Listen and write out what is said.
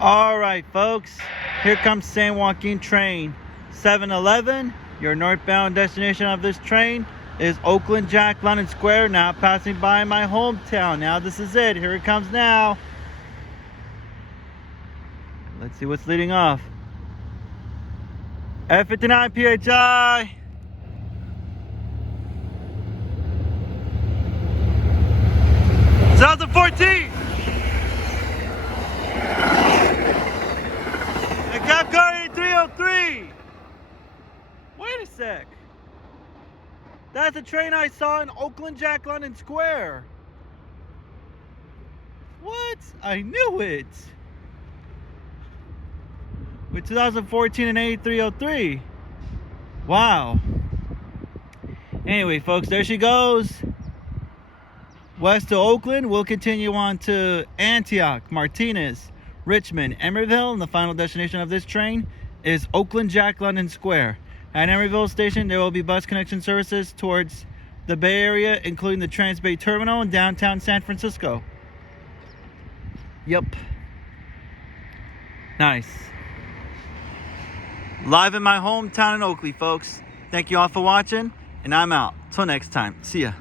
All right, folks, here comes San Joaquin train 711. Your northbound destination of this train is Oakland Jack London Square, now passing by my hometown. Now this is it. Here it comes now. Let's see what's leading off. F59 PHI. South of 14. And Cabcar 8303. Wait a sec. That's a train I saw in Oakland Jack London Square. What? I knew it. With 2014 and 8303. Wow. Anyway, folks, there she goes. West to Oakland. We'll continue on to Antioch, Martinez, Richmond, Emeryville, and the final destination of this train is Oakland Jack London Square. At Emeryville Station, there will be bus connection services towards the Bay Area, including the Transbay Terminal in downtown San Francisco. Yep. Nice. Live in my hometown in Oakley, folks. Thank you all for watching, and I'm out. Till next time. See ya.